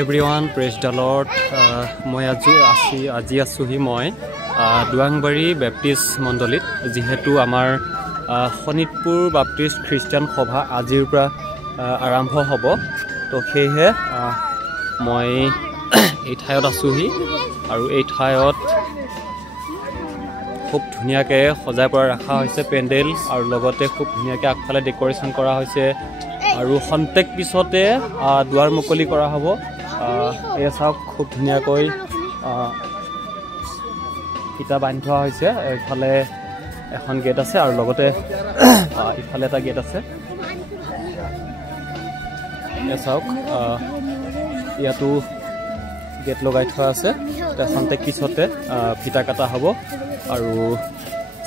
everyone, praise the Lord. মই আজি আছোহি মই দুৱাংবাৰী বেপ্টিষ্ট মণ্ডলীত যেহেতু আমাৰ শনিতপুৰ বাপ্টিষ্ট খ্ৰীষ্টিয়ান সভা আজিৰ পৰা আৰম্ভ হ'ব তো সেয়ে মই এই ঠাইত আছোহি আৰু এই ঠাইত খুব ধুনীয়াকে সজাই পৰা ৰাখা হৈছে পেণ্ডেল আৰু লগতে খুব ধুনীয়াকে আগফালে ডেকোৰেশ্যন কৰা হৈছে আৰু খন্তেক পিছতে দুৱাৰ মুকলি কৰা হ'ব এই চাওক খুব ধুনীয়াকৈ ইটা বান্ধি থোৱা হৈছে এইফালে এখন গেট আছে আৰু লগতে ইফালে এটা গেট আছে এই চাওক ইয়াতো গেট লগাই থোৱা আছে খন্তেক পিছতে ফিটা কাটা হ'ব আৰু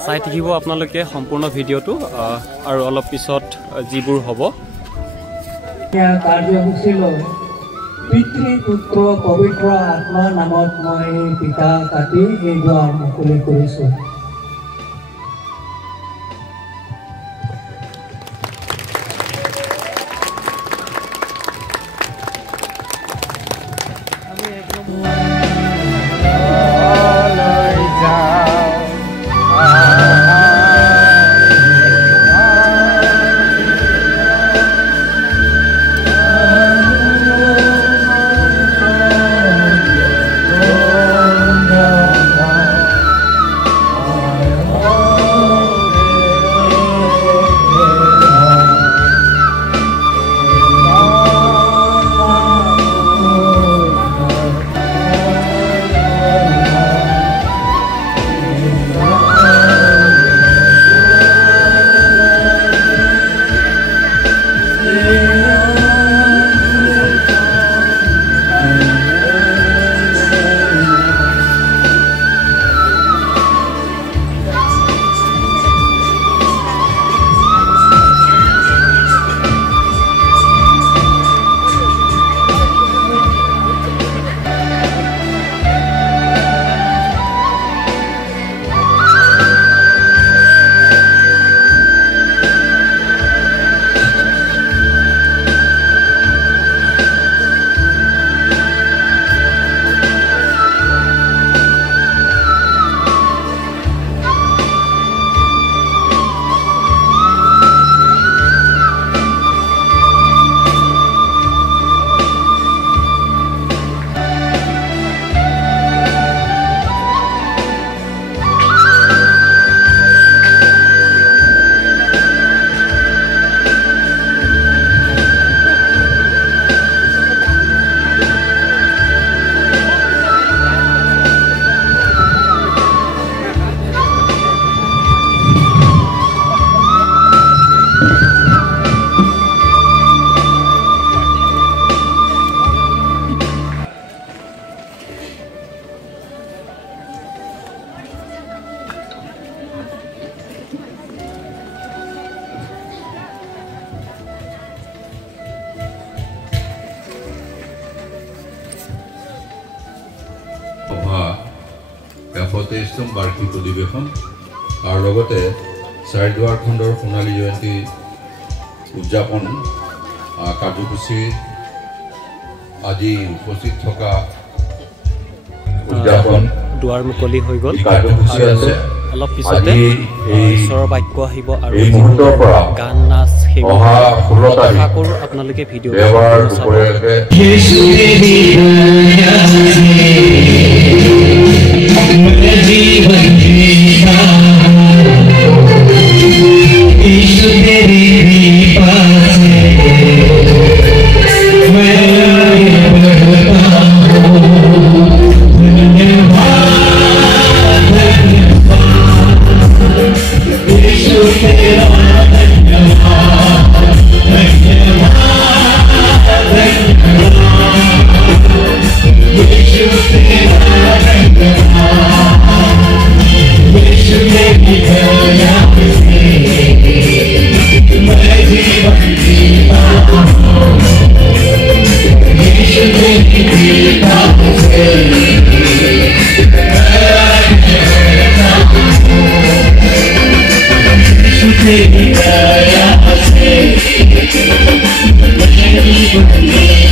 চাই থাকিব আপোনালোকে সম্পূৰ্ণ ভিডিঅ'টো আৰু অলপ পিছত যিবোৰ হ'ব কাৰ্যসূচীলৈ পিতৃ পুত্ৰ পবিত্ৰ আত্মাৰ নামত মই পিতা কাটি এই দুৱাৰ মুকলি কৰিছোঁ বাৰ্ষিক অধিৱেশন আৰু লগতে চাৰিদুৱাৰ খণ্ডৰ সোণালী জয়ন্তী উদযাপন কাৰ্যসূচী আজি উপস্থিত থকা উদযাপন দুৱাৰ মুকলি হৈ গ'ল কাৰ্যসূচী আছে অলপ পিছতে ঈশ্বৰৰ বাক্য আহিব আৰু এই মুহূৰ্তৰ পৰা গান নাচ অহা 16 তাৰিখ আশা কৰোঁ আপোনালোকে ভিডিঅ' দেওবাৰ দুপৰীয়ালৈকে जीवन जीना ईशु तेरी कृपा से मैं बढ़ता हूँ धन्यवाद ईशु तेरा धन्यवाद ईशु तेरा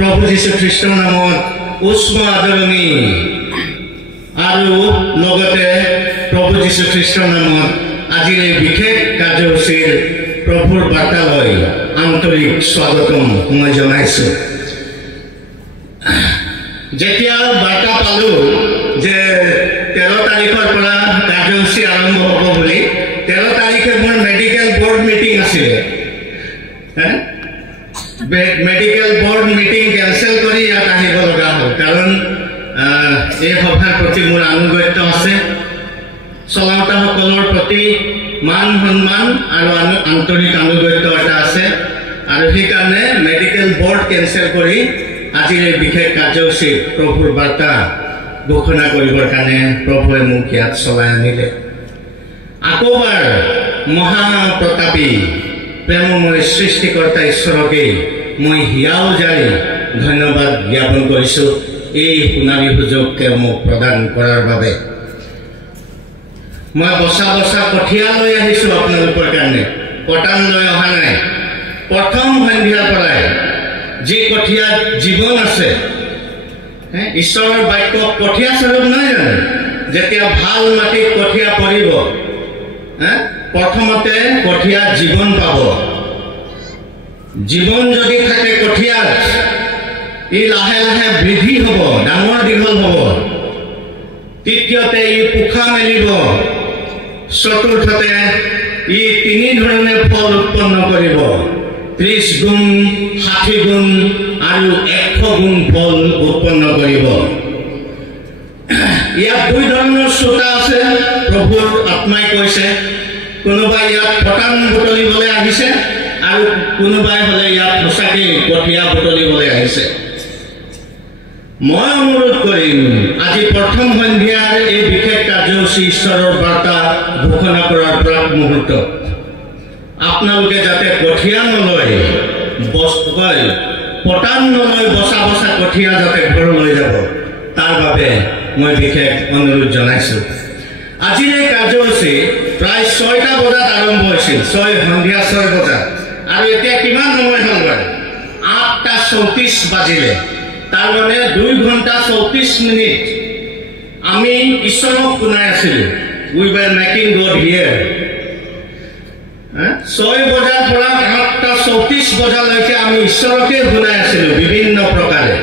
प्रभु जीशु ख्रीष्टर नाम उष्म आदरणी प्रभु जीशु ख्रीष्टर नाम आज विशेष कार्यसूची प्रभुर बार्तालय आंतरिक स्वागतम मैं जनाइছো जेतिया बार्ता पालू जे 13 तारिखर পৰা कार्यसूची आरम्भ হ'ব বুলি 13 तारिखे मोर मेडिकल बोर्ड मीटिंग आছিলে मेडिकल बोर्ड मीटिंग कैंसल करी यात आहिब लगा हल कारण এই সভাৰ প্ৰতি মোৰ আনুগত্য আছে চলাওতা সকলৰ প্ৰতি মান সন্মান আৰু আন্তৰিক আনুগত্য এটা আছে আৰু সেই কাৰণে মেডিকেল बोर्ड कैंसल কৰি আজিৰ এই বিশেষ কাৰ্যসূচী প্ৰভুৰ বাৰ্তা ঘোষণা কৰিবৰ কাৰণে প্ৰভুৱে মোক ইয়াত চলাই আনিলে আকৌবাৰ মহাপ্ৰতাপী প্ৰেমময় সৃষ্টিকৰ্তা ঈশ্বৰকে মই হিয়াও যাই ধন্যবাদ জ্ঞাপন কৰিছো এই শুনানি সুযোগকে মোক প্ৰদান কৰাৰ বাবে মই বসা বসা কঠিয়া লৈ আহিছো আপোনালোকৰ কাৰণে পটানলৈ অহা নাই। প্ৰথম সন্ধিয়াৰ পৰাই যি কঠীয়াত জীৱন আছে, ঈশ্বৰৰ বাক্য কঠীয়া স্বৰূপ নহয় জানো? যেতিয়া ভাল মাটিত কঠীয়া পৰিব, প্ৰথমতে কঠীয়াত জীৱন পাব। জীৱন যদি থাকে কঠীয়াত, ই লাহে লাহে বৃদ্ধি হ'ব, ডাঙৰ দীঘল হ'ব। তৃতীয়তে ই পোখা মেলিব। চতুৰ্থতে ই 3 ধৰণে ফল উৎপন্ন কৰিব, 30 গুণ, 60 গুণ আৰু 100 গুণ ফল উৎপন্ন কৰিব। ইয়াত 2 ধৰণৰ শ্ৰোতা আছে, প্ৰভুৰ আত্মাই কৈছে। কোনোবাই ইয়াত পটান বুটলিবলৈ আহিছে আৰু কোনোবাই হ'লে ইয়াত সঁচাকৈ কঠীয়া বুটলিবলৈ আহিছে। মই অনুৰোধ কৰিম, আজি প্ৰথম সন্ধিয়াৰ এই বিশেষ কাৰ্যসূচী ঈশ্বৰৰ বাৰ্তা ঘোষণা কৰাৰ প্ৰাক মুহূৰ্তত আপোনালোকে যাতে কঠীয়া নলয়, পটান নলয়, বচা বচা কঠীয়া যাতে ঘৰলৈ যাব, তাৰ বাবে মই বিশেষ অনুৰোধ জনাইছোঁ। আজিৰ এই কাৰ্যসূচী প্ৰায় 6টা বজাত আৰম্ভ হৈছিল, সন্ধিয়া 6 বজাত, আৰু এতিয়া কিমান সময় হ'ল বাৰু? 8:34 বাজিলে। তাৰমানে 2 ঘণ্টা 34 মিনিট আমি ঈশ্বৰক শুনাই আছিলোঁ। উই ৱেৰ মেকিং গড হিয়াৰ। 6 বজাৰ পৰা 8:34 বজালৈকে আমি ঈশ্বৰকে শুনাই আছিলোঁ বিভিন্ন প্ৰকাৰে।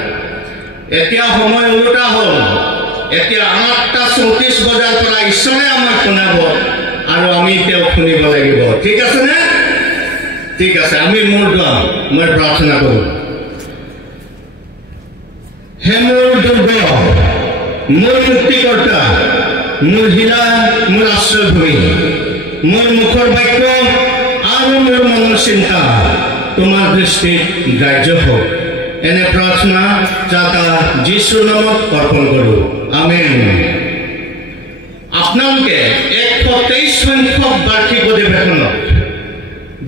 এতিয়া সময় ওলোটা হ'ল। এতিয়া 8:34 বজাৰ পৰা ঈশ্বৰে আমাক শুনাব আৰু আমি তেওঁক শুনিব লাগিব। ঠিক আছে নে? ঠিক আছে, আমি মোৰ দোৱা মই প্ৰাৰ্থনা কৰোঁ। হে মোৰ দুৰ্গ, মোৰ মুক্তিকৰ্তা, মোৰ হীৰা, মোৰ আশ্ৰয়ভূমি, মোৰ মুখৰ বাক্য আৰু মোৰ মনৰ চিন্তা তোমাৰ দৃষ্টিত গ্ৰাহ্য হওক। এনে প্ৰাৰ্থনা যাতা যীশুৰ নামত অৰ্পণ কৰোঁ। আমেন। আপোনালোকে 123 সংখ্যক বাৰ্ষিক অধিৱেশনত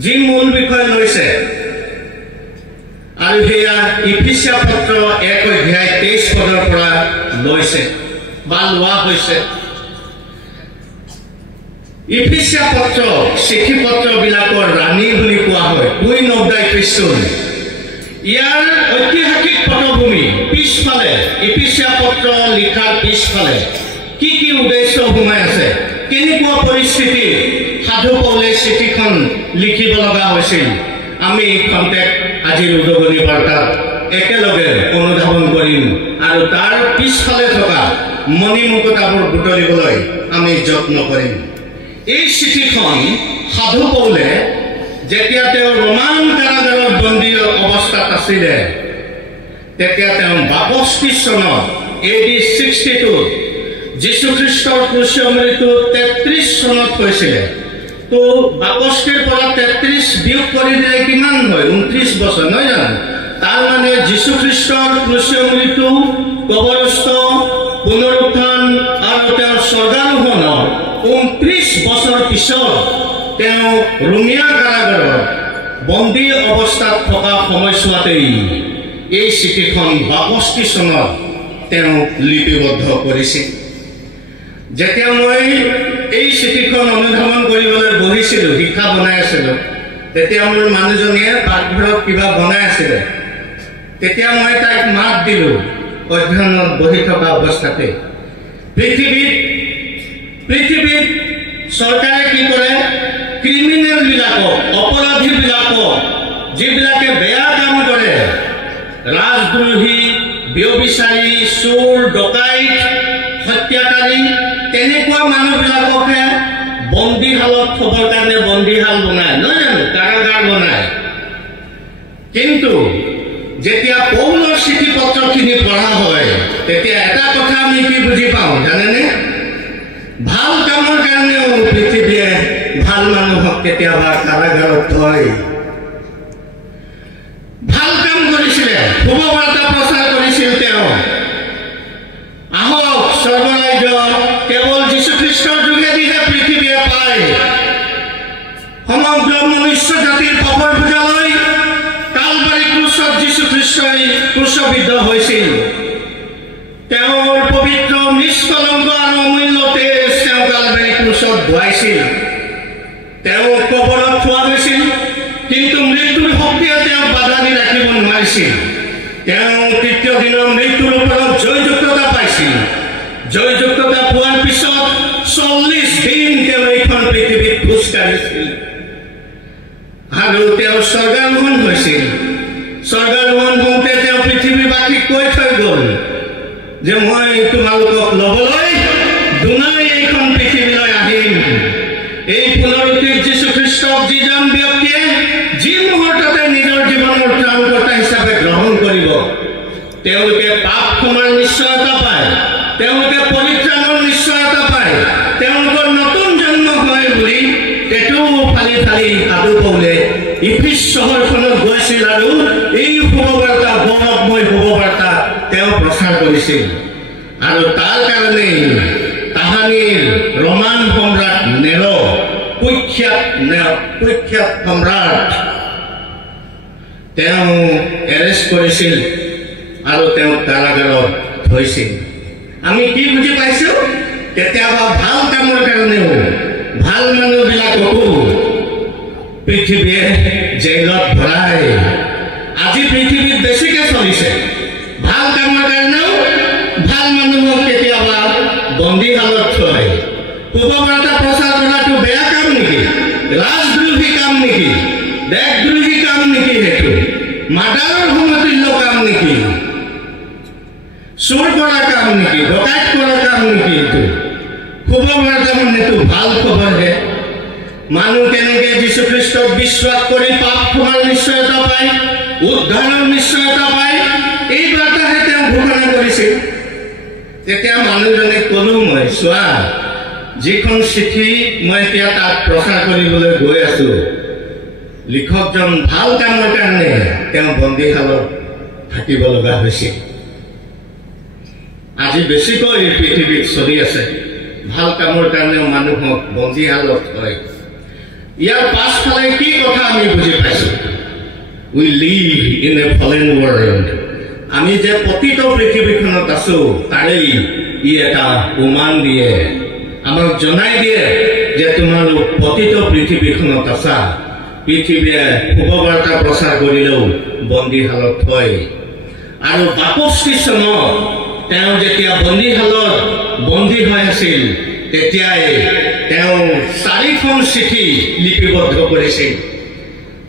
যি মূল বিষয় লৈছে, আৰু সেয়া ইফিছিয়া পত্ৰ 1 অধ্যায় 23 পদৰ পৰা লৈছে বা লোৱা হৈছে। ইফিছিয়া পত্ৰ চিঠি পত্ৰবিলাকৰ ৰাণী বুলি কোৱা হয়, কুইন অফ দ্য এপিষ্টল। ইয়াৰ ঐতিহাসিক পটভূমি পিছফালে, ইফিছিয়া পত্ৰ লিখাৰ পিছফালে কি কি উদ্দেশ্য সোমাই আছে, কেনেকুৱা পৰিস্থিতি সাধু পৌলে চিঠিখন লিখিব লগা হৈছিল, আমি খন্তেক আজিৰ উদগনি বাৰ্তাত একেলগে অনুধাৱন কৰিম আৰু তাৰ পিছফালে থকা মণিমুকুতাবোৰ বুটলিবলৈ আমি যত্ন কৰিম। এই চিঠিখন সাধু পৌলে যেতিয়া তেওঁ ৰোমান কাৰাগাৰত বন্দী অৱস্থাত আছিলে, তেতিয়া তেওঁ 62 চনত AD 62 যীশুখ্ৰীষ্টৰ ক্ৰুচীয় মৃত্যু 33 চনত হৈছিলে। তো 62 পৰা 33 বিয়োগ কৰি দিলে কিমান হয়? 29 বছৰ, নহয় জানো? তাৰ মানে যীশুখ্ৰীষ্টৰ ক্ৰুচীয় মৃত্যু, কবৰস্থ, পুনৰুত্থান আৰু তেওঁৰ স্বৰ্গাৰোহণৰ 29 বছৰ পিছত তেওঁ ৰোমিয়া কাৰাগাৰত বন্দী অৱস্থাত থকা সময়ছোৱাতেই এই চিঠিখন 62 চনত তেওঁ লিপিবদ্ধ কৰিছিল। যেতিয়া মই এই চিঠিখন অনুধাৱন কৰিবলৈ বহিছিলোঁ, শিক্ষা বনাই আছিলোঁ, তেতিয়া মোৰ মানুহজনীয়ে পাকঘৰত কিবা বনাই আছিলে। তেতিয়া মই তাইক মাত দিলোঁ অধ্যয়নত বহি থকা অৱস্থাতে। পৃথিৱীত চৰকাৰে কি কৰে? ক্ৰিমিনেলবিলাকক, অপৰাধীবিলাকক, যিবিলাকে বেয়া কাম কৰে, ৰাজদ্ৰোহী, ব্যভিচাৰী, চোৰ, ডকাইত, হত্যাকাৰী, তেনেকুৱা মানুহবিলাককহে বন্দীশালত থবৰ কাৰণে বন্দীশাল বনায়, নহয় জানো? কাৰাগাৰ বনায়। কিন্তু যেতিয়া পৌলৰ চিঠি পত্ৰখিনি পঢ়া হয়, তেতিয়া এটা কথা আমি কি বুজি পাওঁ জানেনে? ভাল কামৰ কাৰণেও পৃথিৱীয়ে ভাল মানুহক কেতিয়াবা কাৰাগাৰত থয়। ভাল কাম কৰিছিলে, শুভবাৰ্তা প্ৰচাৰ কৰিছিল তেওঁ। আহক স্বৰ্গৰাজ্য কেৱল যীশুখ্ৰীষ্টৰ যোগেদিহে পৃথিৱীয়ে পায়। সমগ্ৰ মনুষ্য জাতিৰ পাপৰ বোজালৈ কালবাৰী ক্ৰুচত যীশুখ্ৰীষ্টই ক্ৰুচবিদ্ধ হৈছিল। তেওঁৰ পবিত্ৰ, নিষ্কলংক আৰু অমূল্য তেজ তেওঁ কালবাৰী ক্ৰুচত ধুৱাইছিল। তেওঁ কবৰত থোৱা হৈছিল তেওঁ তৃতীয় দিনৰ মৃত্যুৰ ওপৰত জয়যুক্ততা পাইছিল। জয়যুক্ততা পোৱাৰ পিছত 40 দিন তেওঁ এইখন পৃথিৱীত খোজ কাঢ়িছিল আৰু তেওঁ স্বৰ্গাৰোহণ হৈছিল। স্বৰ্গাৰোহণ হওঁতে তেওঁ পৃথিৱীবাসীক কৈ থৈ গ'ল যে মই তোমালোকক ল'বলৈ দুনাই এইখন পৃথিৱীলৈ আহিম। এই পুনৰুত্থিত যীশুখ্ৰীষ্টক যিজন ব্যক্তিয়ে যি মুহূৰ্ততে নিজৰ জীৱনৰ ত্ৰাণকৰ্তা হিচাপে গ্ৰহণ কৰিব, তেওঁলোকে পাপ ক্ষমাৰ নিশ্চয়তা পায়, তেওঁলোকে পৰিত্ৰাণৰ নিশ্চয়তা পায়, তেওঁলোকৰ নতুন জন্ম হয় বুলি তেটো ফালি ফালি সাধু পৌলে ইফিছ চহৰখনত গৈছিল আৰু এই শুভবাৰ্তা, গৌৰৱময় শুভবাৰ্তা তেওঁ প্ৰচাৰ কৰিছিল। আৰু তাৰ কাৰণেই তাহানিৰ ৰোমান সম্ৰাট নেৰ, কুখ্যাত সম্ৰাট, তেওঁ এৰেষ্ট কৰিছিল আৰু তেওঁক কাৰাগাৰত থৈছিল। আমি কি বুজি পাইছো? কেতিয়াবা ভাল কামৰ কাৰণেও ভাল মানুহবিলাককো পৃথিৱীয়ে জেইলত ভৰাই। আজি পৃথিৱীত বেছিকে চলিছে। ভাল কামৰ কাৰণেও ভাল মানুহক কেতিয়াবা বন্দীশালত থয়। শুভবাৰ্তা প্ৰচাৰ কৰাটো বেয়া কাম নেকি? ৰাজদ্ৰোহী কাম নেকি? দেশদ্ৰোহী কাম নেকি? সেইটো মাৰ্ডাৰৰ সমতুল্য কাম নেকি? চোৰ কৰা কাম নেকি? ডকাইত কৰা কাম নেকি? এইটো শুভবাৰ্তা মানেতো ভাল খবৰহে। মানুহ কেনেকে যীশুখ্ৰীষ্টক বিশ্বাস কৰি পাপ ক্ষমাৰ নিশ্চয়তা পায়, উদ্ধাৰৰ নিশ্চয়তা পায়, এই বাৰ্তাহে তেওঁ ঘোষণা কৰিছিল। তেতিয়া মানুহজনে ক'লো, মই চোৱা, যিখন চিঠি মই এতিয়া তাত প্ৰচাৰ কৰিবলৈ গৈ আছো, লিখকজন ভাল কামৰ কাৰণে তেওঁ বন্দীশালত থাকিব লগা হৈছিল। আজি বেছিকৈ পৃথিৱীত চলি আছে। ভাল কামৰ কাৰণেও মানুহক বন্দীশালত হয়। ইয়াৰ পাছফালে কি কথা আমি বুজি পাইছো? We live in a fallen world. আমি যে পতিত পৃথিৱীখনত আছো, তাৰেই ই এটা প্ৰমাণ দিয়ে, আমাক জনাই দিয়ে যে তোমালোক পতিত পৃথিৱীখনত আছা। পৃথিৱীয়ে শুভবাৰ্তা প্ৰচাৰ কৰিলেও বন্দীশালত হয়। আৰু 62 চনত তেওঁ যেতিয়া বন্দীশালত বন্দী হৈ আছিল, তেতিয়াই তেওঁ 4খন চিঠি লিপিবদ্ধ কৰিছিল,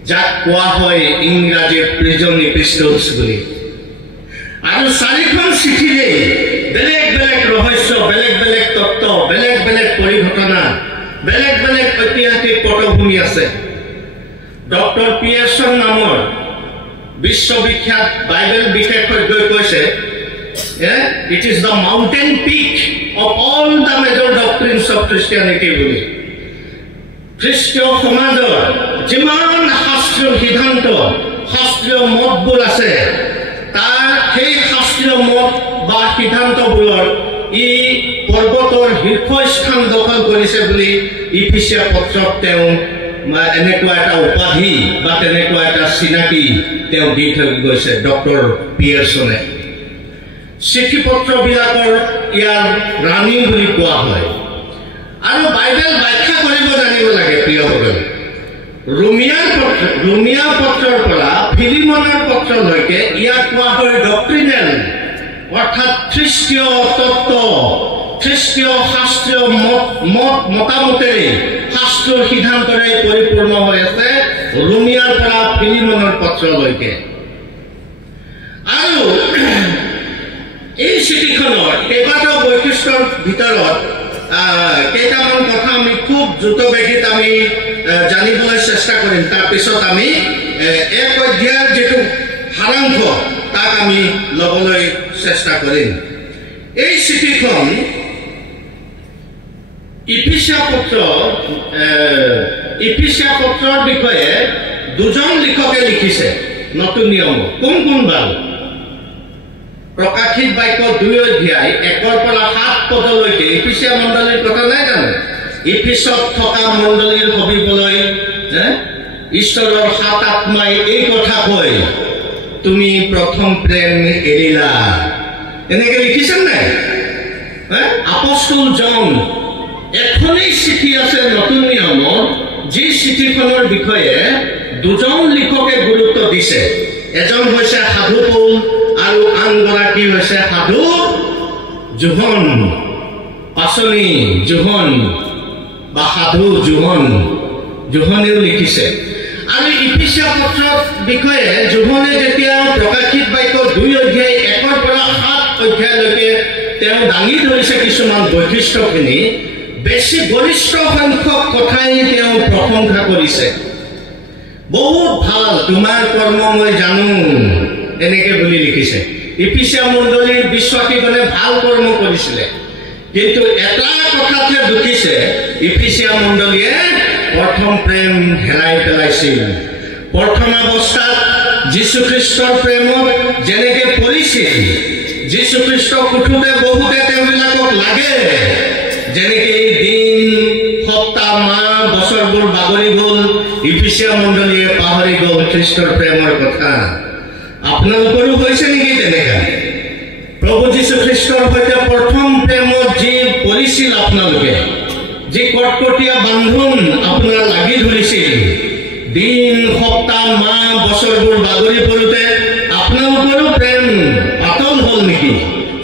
যাক কোৱা হয় ইংৰাজীত প্ৰিজন এপিষ্টলছ বুলি। আৰু 4খন চিঠিৰে বেলেগ বেলেগ ৰহস্য, বেলেগ বেলেগ তত্ত্ব, বেলেগ বেলেগ পৰিঘটনা, বেলেগ বেলেগ ঐতিহাসিক পটভূমি আছে। ডক্টৰ পিয়াৰছন নামৰ বিশ্ববিখ্যাত বাইবেল বিশেষজ্ঞই কৈছে, it is the mountain peak of all the major doctrines of Christianity বুলি। খ্ৰীষ্টীয় সমাজৰ যিমান শাস্ত্ৰীয় সিদ্ধান্ত, শাস্ত্ৰীয় মতবোৰ আছে, তাৰ সেই শাস্ত্ৰীয় মত বা সিদ্ধান্তবোৰৰ ই পৰ্বতৰ শীৰ্ষস্থান দখল কৰিছে বুলি ইফিছিয়া পত্ৰত তেওঁ এনেকুৱা এটা উপাধি বা তেনেকুৱা এটা চিনাকি তেওঁ দি থৈ গৈছে ডক্টৰ পিয়াৰছনে। চিঠি পত্ৰবিলাকৰ ইয়াৰ ৰাণী বুলি কোৱা হয়। আৰু বাইবেল ব্যাখ্যা কৰিব জানিব লাগে প্ৰিয়সকল। ৰোমিয়া পত্ৰৰ পৰা ফিলিমনৰ পত্ৰলৈকে ইয়াক কোৱা হয় ডক্ট্ৰিনেল, অৰ্থাৎ খ্ৰীষ্টীয় তত্ত্ব, খ্ৰীষ্টীয় শাস্ত্ৰীয় মতামতেৰে, শাস্ত্ৰীয় সিদ্ধান্তৰে পৰিপূৰ্ণ হৈ আছে ৰোমিয়াৰ পৰা ফিলিমনৰ পত্ৰলৈকে। আৰু এই চিঠিখনৰ কেইবাটাও বৈশিষ্ট্যৰ ভিতৰত কেইটামান কথা আমি খুব দ্ৰুতবেগীত আমি জানিবলৈ চেষ্টা কৰিম। তাৰপিছত আমি এক অধ্যায়ৰ যিটো সাৰাংশ তাক আমি ল'বলৈ চেষ্টা কৰিম। এই চিঠিখন ইফিছিয়া পত্ৰৰ বিষয়ে 2জন লিখকে লিখিছে নতুন নিয়মত। কোন কোন বাৰু? প্ৰকাশিত বাক্য 2 অধ্যায় 1 পৰা 7 পদলৈকে ইফিছিয়া মণ্ডলীৰ কথা নাই জানো? ইফিছত থকা মণ্ডলীৰ হবিবলৈ ঈশ্বৰৰ 7 আত্মাই এই কথা কয়, তুমি প্ৰথম প্ৰেম এৰিলা। এনেকে লিখিছে নাই? আপষ্টল জন এখনেই চিঠি আছে নতুন নিয়মত, যি চিঠিখনৰ বিষয়ে 2জন লিখকে গুৰুত্ব দিছে। এজন হৈছে সাধু পৌল আৰু আনগৰাকী হৈছে সাধু জোহন পাচনি জোহন বা সাধু জোহনেও লিখিছে আৰু ইফিচিয়া পত্ৰৰ বিষয়ে জোহনে যেতিয়া প্ৰকাশিত বাক্য 2 অধ্যায় 1 পৰা 7 অধ্যায়লৈকে তেওঁ দাঙি ধৰিছে কিছুমান বৈশিষ্ট্যখিনি বেছি গৰিষ্ঠ সংখ্যক কথাই তেওঁ প্ৰশংসা কৰিছে বহুত ভাল তোমাৰ কৰ্ম মই জানো এনেকে বুলি লিখিছে ইফিচিয়া মণ্ডলীৰ বিশ্বাসীগণে ভাল কৰ্ম কৰিছিলে কিন্তু এটা কথাতে দুখিছে ইফিচিয়া মণ্ডলীয়ে প্ৰথম প্ৰেম হেৰাই পেলাইছিল প্ৰথম অৱস্থাত যীশুখ্ৰীষ্টৰ প্ৰেমত যেনেকে পৰিছিল যীশুখ্ৰীষ্টক উঠোতে বহুতে তেওঁবিলাকক লাগে যেনেকে দিন সপ্তাহ মাহ বছৰবোৰ বাগৰি গ'ল ইফিচিয়া মণ্ডলীয়ে পাহৰি গ'ল খ্ৰীষ্টৰ প্ৰেমৰ কথা আপোনালোকৰো হৈছে নেকি তেনেকা প্ৰভু যীশুখ্ৰীষ্টৰ সৈতে প্ৰথম প্ৰেমত যি পৰিছিল আপোনালোকে যি কটকটীয়া বান্ধোন আপোনাৰ লাগি ধৰিছিল দিন সপ্তাহ মাহ বছৰবোৰ বাগৰি পৰোতে আপোনালোকৰো প্ৰেম পাতল হ'ল নেকি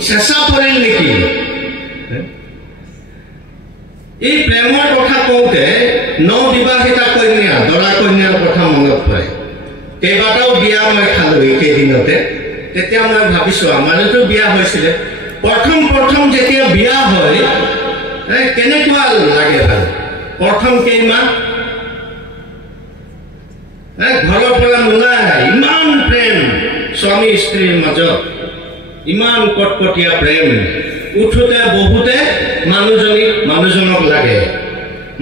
চেঁচা পৰিল নেকি এই প্ৰেমৰ কথা কওঁতে নবিবাহিতা কন্যা দৰা কন্যাৰ কথা মনত পৰে কেইবাটাও বিয়া মই খালো এইকেইদিনতে তেতিয়া মই ভাবিছো আমাৰতো বিয়া হৈছিলে প্ৰথম যেতিয়া বিয়া হয় কেনেকুৱা লাগে ভাল প্ৰথম কেইমাহ ঘৰৰ পৰা নোলাই ইমান প্ৰেম স্বামী স্ত্ৰীৰ মাজত ইমান কটকটীয়া প্ৰেম উঠোতে বহুতে মানুহজনক লাগে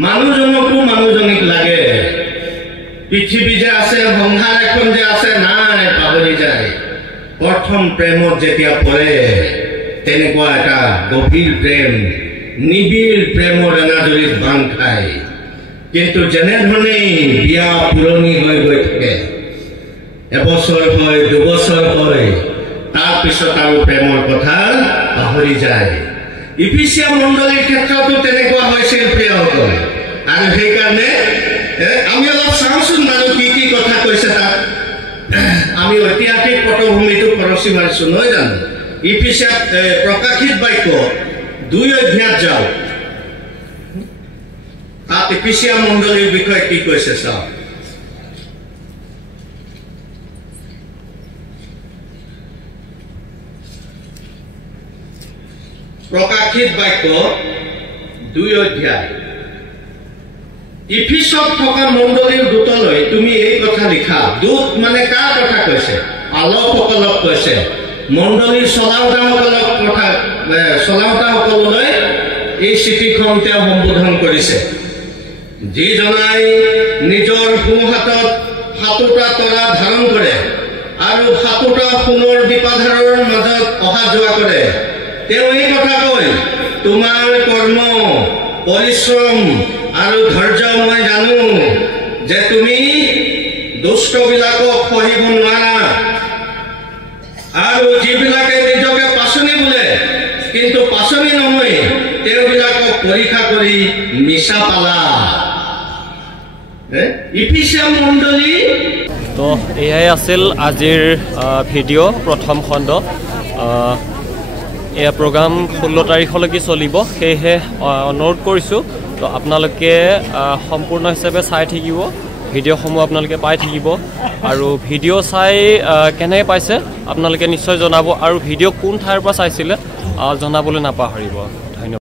মানুহজনীক লাগে পৃথিৱী যে আছে সংসাৰ এখন যে আছে নাই পাহৰি যায় প্ৰথম প্ৰেমত যেতিয়া পৰে তেনেকুৱা এটা গভীৰ প্ৰেম নিবিড় প্ৰেমৰ এনাজৰীত বান্ধ খায় কিন্তু যেনেধৰণে বিয়া পুৰণি হৈ গৈ থাকে এবছৰ হয় 2 বছৰ হয় তাৰপিছত আৰু প্ৰেমৰ কথা পাহৰি যায় ইফিচিয়া মণ্ডলীৰ ক্ষেত্ৰতো তেনেকুৱা হৈছিল প্ৰিয়সকল আৰু সেইকাৰণে আমি অলপ চাওঁচোন বাৰু কি কথা কৈছে তাত আমি ঐতিহাসিক পটভূমিটো খৰচি মাৰিছো নহয় জানো ইফিচিয়া প্ৰকাশিত বাক্য 2 অধ্যায়ত যাওঁ তাত ইফিচিয়া মণ্ডলীৰ বিষয়ে কি কৈছে চাওক প্ৰকাশিত বাক্য 2 অধ্যায় ইফিছত থকা মণ্ডলীৰ দূতলৈ তুমি এই কথা লিখা দূত মানে কাৰ কথা কৈছে আলোকসকলক কৈছে মণ্ডলীৰ চলাওঁতাসকললৈ এই চিঠিখন তেওঁ সম্বোধন কৰিছে যিজনাই নিজৰ সোঁহাতত 7টা তৰা ধাৰণ কৰে আৰু 7টা সোণৰ দীপাধাৰৰ মাজত অহা যোৱা কৰে তেওঁ এই কথা কয় তোমাৰ কৰ্ম পৰিশ্ৰম আৰু ধৈৰ্য মই জানো যে তুমি দুষ্টবিলাকক সহিব নোৱাৰা আৰু যিবিলাকে নিজকে পাচনি বোলে কিন্তু পাচনি নহয় তেওঁবিলাকক পৰীক্ষা কৰি মিছা পালা ইফিচিয়া মণ্ডলী তো এয়াই আছিল আজিৰ ভিডিঅ' প্ৰথম খণ্ড এয়া প্ৰগ্ৰাম 16 তাৰিখলৈকে চলিব সেয়েহে অনুৰোধ কৰিছোঁ তো আপোনালোকে সম্পূৰ্ণ হিচাপে চাই থাকিব ভিডিঅ'সমূহ আপোনালোকে পাই থাকিব আৰু ভিডিঅ' চাই কেনেকৈ পাইছে আপোনালোকে নিশ্চয় জনাব আৰু ভিডিঅ' কোন ঠাইৰ পৰা চাইছিলে জনাবলৈ নাপাহৰিব